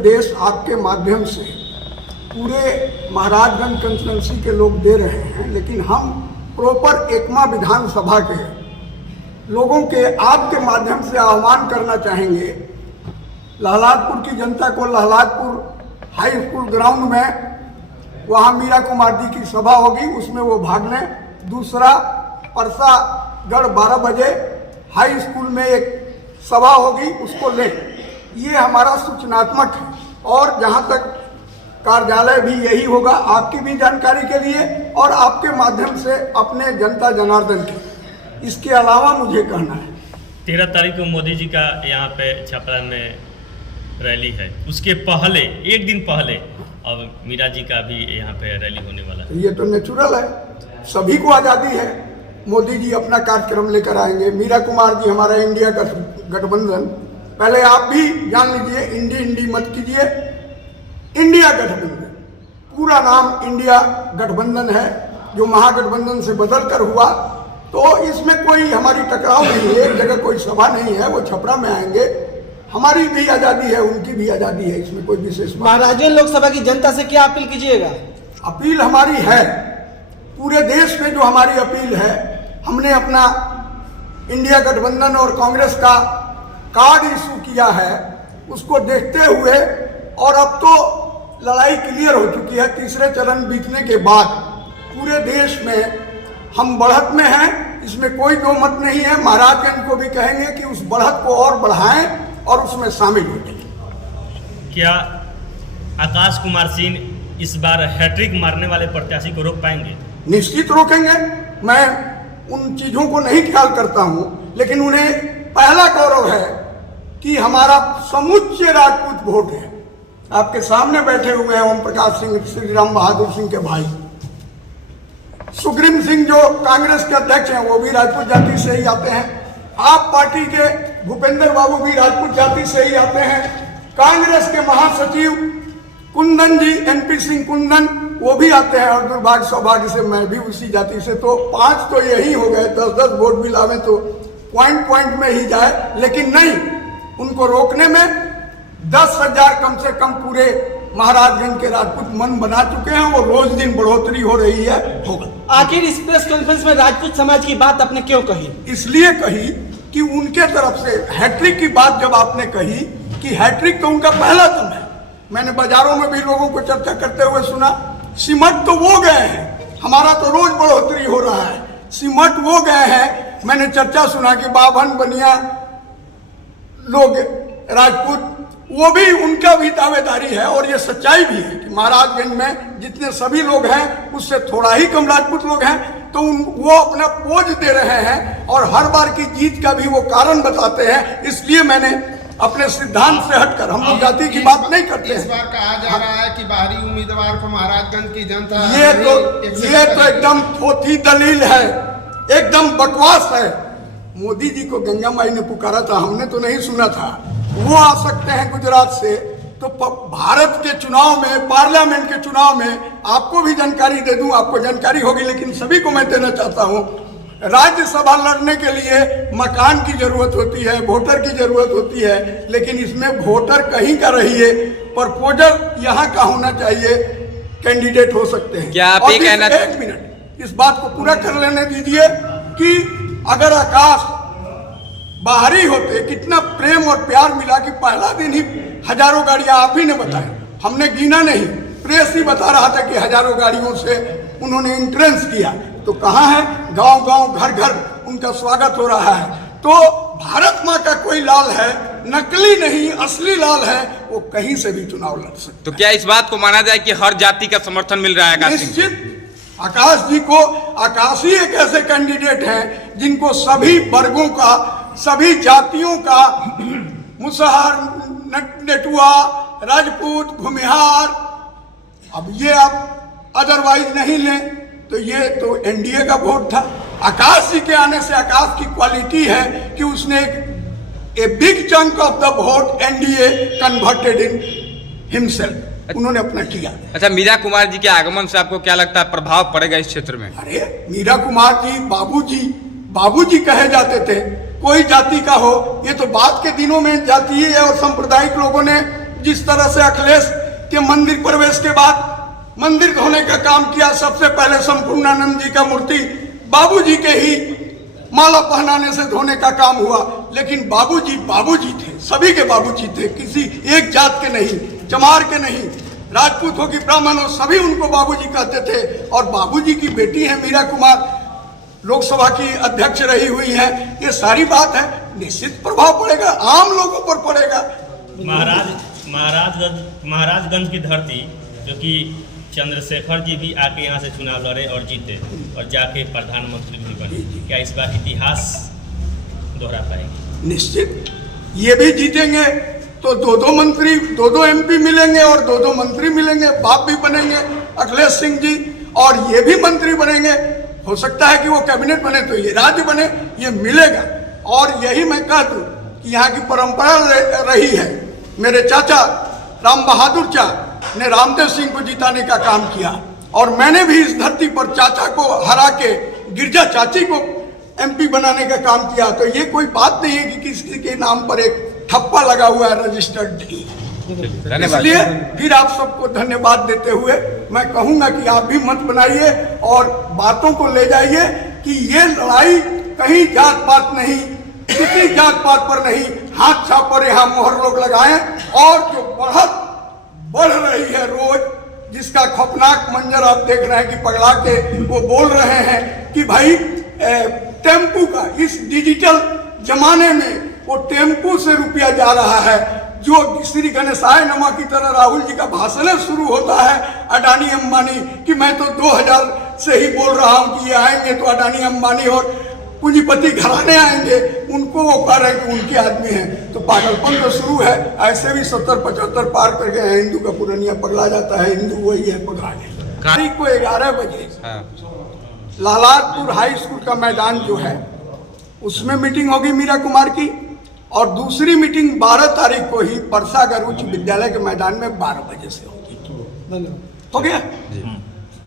उपदेश आपके माध्यम से पूरे महाराजगंज कंस्टिट्यूंसी के लोग दे रहे हैं, लेकिन हम प्रॉपर एकमा विधानसभा के लोगों के आपके माध्यम से आह्वान करना चाहेंगे। लहलादपुर की जनता को लहलादपुर हाई स्कूल ग्राउंड में वहाँ मीरा कुमार जी की सभा होगी, उसमें वो भाग लें। दूसरा, परसागढ़ 12 बजे हाई स्कूल में एक सभा होगी, उसको लें। ये हमारा सूचनात्मक है, और जहाँ तक कार्यालय भी यही होगा आपकी भी जानकारी के लिए और आपके माध्यम से अपने जनता जनार्दन के। इसके अलावा मुझे कहना है 13 तारीख को मोदी जी का यहाँ पे छपरा में रैली है, उसके पहले एक दिन पहले अब मीरा जी का भी यहाँ पे रैली होने वाला है। ये तो नेचुरल है, सभी को आज़ादी है। मोदी जी अपना कार्यक्रम लेकर आएंगे, मीरा कुमार जी हमारा इंडिया का गठबंधन। पहले आप भी जान लीजिए, इंडी मत कीजिए, इंडिया गठबंधन, पूरा नाम इंडिया गठबंधन है, जो महागठबंधन से बदल कर हुआ। तो इसमें कोई हमारी टकराव नहीं है, एक जगह कोई सभा नहीं है, वो छपरा में आएंगे। हमारी भी आज़ादी है, उनकी भी आज़ादी है, इसमें कोई विशेष महाराजगंज लोकसभा की जनता से क्या अपील कीजिएगा? अपील हमारी है, पूरे देश में जो हमारी अपील है, हमने अपना इंडिया गठबंधन और कांग्रेस का कार्ड इशू किया है, उसको देखते हुए, और अब तो लड़ाई क्लियर हो चुकी है। तीसरे चरण बीतने के बाद पूरे देश में हम बढ़त में हैं, इसमें कोई दो मत नहीं है। महाराजगंज को भी कहेंगे कि उस बढ़त को और बढ़ाएं और उसमें शामिल हो जाए। क्या आकाश कुमार सिंह इस बार हैट्रिक मारने वाले प्रत्याशी को रोक पाएंगे? निश्चित रोकेंगे। मैं उन चीजों को नहीं ख्याल करता हूं, लेकिन उन्हें पहला गौरव है कि हमारा समुच्चय राजपूत वोट है। आपके सामने बैठे हुए हैं ओम प्रकाश सिंह, श्री राम बहादुर सिंह के भाई, सुग्रीव सिंह जो कांग्रेस के अध्यक्ष हैं, वो भी राजपूत जाति से ही आते हैं। आप पार्टी के भूपेंद्र बाबू भी राजपूत जाति से ही आते हैं। कांग्रेस के महासचिव कुंदन जी, एनपी सिंह कुंदन, वो भी आते हैं, और दुर्भाग्य सौभाग्य से मैं भी उसी जाति से। तो 5 तो यही हो गए, 10-10 वोट भी लावे तो पॉइंट में ही जाए। लेकिन नहीं, उनको रोकने में 10,000 कम से कम पूरे महाराजगंज के राजपूत मन बना चुके हैं, वो रोज दिन बढ़ोतरी हो रही है, होगा। आखिर इस प्रेस कॉन्फ्रेंस में राजपूत समाज की बात आपने क्यों कही? इसलिए कही कि उनके तरफ से हैट्रिक की बात जब आपने कही कि हैट्रिक तो उनका पहला दम है, मैंने बाजारों में भी लोगों को चर्चा करते हुए सुना। सिमट तो वो गए हैं, हमारा तो रोज बढ़ोतरी हो रहा है, सिमट वो गए हैं। मैंने चर्चा सुना कि बाभन बनिया लोग राजपूत, वो भी उनका भी दावेदारी है, और ये सच्चाई भी है कि महाराजगंज में जितने सभी लोग हैं उससे थोड़ा ही कम राजपूत लोग हैं। तो वो अपना पोज दे रहे हैं और हर बार की जीत का भी वो कारण बताते हैं। इसलिए मैंने अपने सिद्धांत से हटकर, हम लोग जाति की बात नहीं करते हैं। इस बार कहा जा रहा है कि बाहरी उम्मीदवार को महाराजगंज की जनता ये तो एकदम थोथी दलील है, एकदम बकवास है। मोदी जी को गंगा माई ने पुकारा था, हमने तो नहीं सुना था। वो आ सकते हैं गुजरात से, तो भारत के चुनाव में, पार्लियामेंट के चुनाव में आपको भी जानकारी दे दूं, आपको जानकारी होगी, लेकिन सभी को मैं देना चाहता हूं। राज्यसभा लड़ने के लिए मकान की जरूरत होती है, वोटर की जरूरत होती है, लेकिन इसमें वोटर कहीं का रहिए, प्रपोजल यहाँ का होना चाहिए, कैंडिडेट हो सकते हैं। क्या आप एक मिनट इस बात को पूरा कर लेने दीजिए कि अगर आकाश बाहरी होते, कितना प्रेम और प्यार मिला कि पहला दिन ही हजारों गाड़ियां, आप ही ने बताया, हमने गिना नहीं, प्रेस ही बता रहा था कि हजारों गाड़ियों से उन्होंने एंट्रेंस किया। तो कहाँ है, गांव गांव घर घर उनका स्वागत हो रहा है। तो भारत माँ का कोई लाल है, नकली नहीं असली लाल है, वो कहीं से भी चुनाव लड़ सकता है। तो क्या इस बात को माना जाए कि हर जाति का समर्थन मिल रहा है? निश्चित। आकाश जी को, आकाश ही एक ऐसे कैंडिडेट हैं जिनको सभी वर्गों का, सभी जातियों का, मुसहर, नेटुआ, राजपूत, भूमिहार, अब ये आप अदरवाइज नहीं लें तो ये तो एनडीए का वोट था। आकाश जी के आने से आकाश की क्वालिटी है कि उसने a big chunk of the vote NDA converted in himself, उन्होंने अपना किया। अच्छा, मीरा कुमार जी के आगमन से आपको क्या लगता है प्रभाव पड़ेगा इस क्षेत्र में? अरे मीरा कुमार जी बाबूजी कहे जाते थे, कोई जाति का हो, ये तो बाद के दिनों में जातीय और सांप्रदायिक लोगों ने जिस तरह से अखिलेश के मंदिर प्रवेश के बाद मंदिर धोने का काम किया, सबसे पहले संपूर्णानंद जी का मूर्ति बाबूजी के ही माला पहनाने से धोने का काम हुआ। लेकिन बाबूजी बाबूजी थे, सभी के बाबूजी थे, किसी एक जात के नहीं, चमार के नहीं, राजपूत हो कि ब्राह्मण हो, सभी उनको बाबूजी कहते थे। और बाबूजी की बेटी है मीरा कुमार, लोकसभा की अध्यक्ष रही हुई है। ये सारी बात है, निश्चित प्रभाव पड़ेगा, आम लोगों पर पड़ेगा। महाराजगंज की धरती, जो कि चंद्रशेखर जी भी आके यहाँ से चुनाव लड़े और जीते और जाके प्रधानमंत्री भी बने, क्या इस बार इतिहास दोहरा पाएंगे? निश्चित, ये भी जीतेंगे तो दो मंत्री, दो एमपी मिलेंगे और दो मंत्री मिलेंगे, बाप भी बनेंगे अखिलेश सिंह जी, और ये भी मंत्री बनेंगे। हो सकता है कि वो कैबिनेट बने तो ये राज्य बने, ये मिलेगा। और यही मैं कह दूं कि यहाँ की परंपरा रही है। मेरे चाचा राम बहादुर चा ने रामदेव सिंह को जिताने का काम किया, और मैंने भी इस धरती पर चाचा को हरा के गिरजा चाची को एमपी बनाने का काम किया। तो ये कोई बात नहीं है कि किसी के नाम पर एक ठप्पा लगा हुआ है, रजिस्टर्ड नहीं। इसलिए फिर आप सबको धन्यवाद देते हुए मैं कहूंगा कि आप भी मत बनाइए और बातों को ले जाइए कि ये लड़ाई कहीं जात पात नहीं, किसी जात पात पर नहीं, हाथ छाप पर यहाँ मोहर लोग लगाएं। और जो बढ़ रही है रोज, जिसका खौफनाक मंजर आप देख रहे हैं कि पगला के वो बोल रहे हैं कि भाई टेम्पू का, इस डिजिटल जमाने में वो टेम्पू से रुपया जा रहा है। जो श्री गणेशाय नमा की तरह राहुल जी का भाषण शुरू होता है अडानी अंबानी कि मैं तो 2000 से ही बोल रहा हूं कि ये आएंगे तो अडानी अंबानी और पूंजीपति घराने आएंगे, उनको वो कह रहे हैं कि उनके आदमी हैं। तो पागलपन तो शुरू है। ऐसे भी 70-75 पार कर गए हैं। हिंदू का पुरानिया पगला जाता है, हिंदू वही है पगला गए। तारीख को 11 बजे लालापुर हाई स्कूल का मैदान जो है उसमें मीटिंग होगी मीरा कुमार की, और दूसरी मीटिंग 12 तारीख को ही परसागर उच्च विद्यालय के मैदान में 12 बजे से होगी। हो गया?